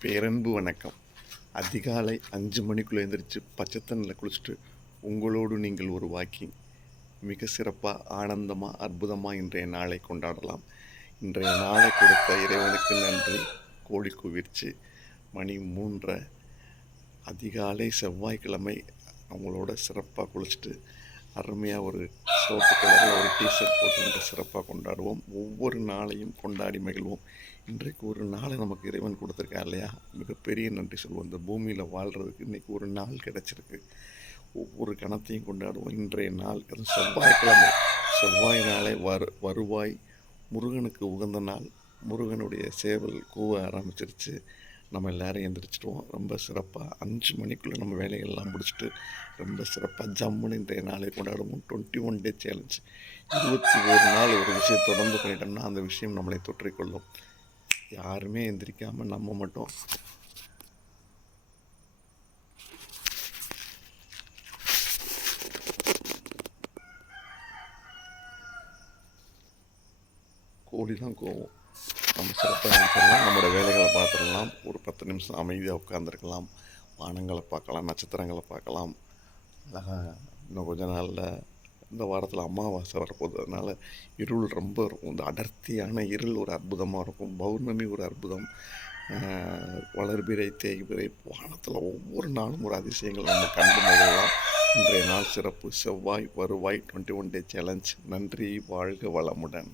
பேரன்பு வணக்கம். அதிகாலை அஞ்சு மணிக்குள்ளே எழுந்திரிச்சு பச்சை குளிச்சுட்டு உங்களோடு நீங்கள் ஒரு வாக்கிங் மிக சிறப்பாக ஆனந்தமாக அற்புதமாக இன்றைய நாளை கொண்டாடலாம். இன்றைய நாளை கொடுத்த இறைவனுக்கு நன்றி. கோழி குவிர்ச்சி. மணி மூன்றரை. அதிகாலை செவ்வாய்க்கிழமை அவங்களோட சிறப்பாக குளிச்சுட்டு அருமையாக ஒரு சோப்பு கலரில் ஒரு டிஷர்ட் போட்டு சிறப்பாக கொண்டாடுவோம். ஒவ்வொரு நாளையும் கொண்டாடி மகிழ்வோம். இன்றைக்கு ஒரு நாளை நமக்கு இறைவன் கொடுத்துருக்கா இல்லையா? மிகப்பெரிய நன்றி சொல்வோம். இந்த பூமியில் வாழ்கிறதுக்கு இன்றைக்கி ஒரு நாள் கிடச்சிருக்கு. ஒவ்வொரு கணத்தையும் கொண்டாடுவோம். இன்றைய நாள் அது செவ்வாய்க்கிழமை. செவ்வாய் நாளை வரு வருவாய். முருகனுக்கு உகந்த நாள். முருகனுடைய சேவல் கூவ ஆரம்பிச்சிருச்சு. நம்ம எல்லோரும் எந்திரிச்சிடுவோம். ரொம்ப சிறப்பாக அஞ்சு மணிக்குள்ளே நம்ம வேலைகள்லாம் முடிச்சுட்டு ரொம்ப சிறப்பாக ஜம்முன்னு இன்றைய நாளை கொண்டாடுவோம். டுவெண்ட்டி ஒன் டே சேலஞ்ச் இருபத்தி ஒரு நாள் ஒரு விஷயம் தொடர்ந்து பண்ணிட்டோம்னா அந்த விஷயம் நம்மளை தொற்றிக்கொள்ளும். யாருமே எந்திரிக்காமல் நம்ம மட்டும். கோழி தான் கோவம். நம்ம சிறப்பாக இருந்துடலாம் நம்மளோட வேலைகளை பார்த்துடலாம். ஒரு பத்து நிமிஷம் அமைதியாக உட்காந்துருக்கலாம் வானங்களை பார்க்கலாம் நட்சத்திரங்களை பார்க்கலாம். அழகாக இன்னும் கொஞ்ச நாளில் இந்த வாரத்தில் அமாவாசை வரப்போகுது அதனால் இருள் ரொம்ப இருக்கும். இந்த அடர்த்தியான இருள் ஒரு அற்புதமாக இருக்கும். பௌர்ணமி ஒரு அற்புதம். வளர்பிறை தேய்பிறை வானத்தில் ஒவ்வொரு நாளும் ஒரு அதிசயங்கள் நம்ம கண்டு மகிழலாம். இன்றைய நாள் சிறப்பு. செவ்வாய் வருவாய் டுவெண்ட்டி ஒன் டே சேலஞ்ச் நன்றி வாழ்க வளமுடன்.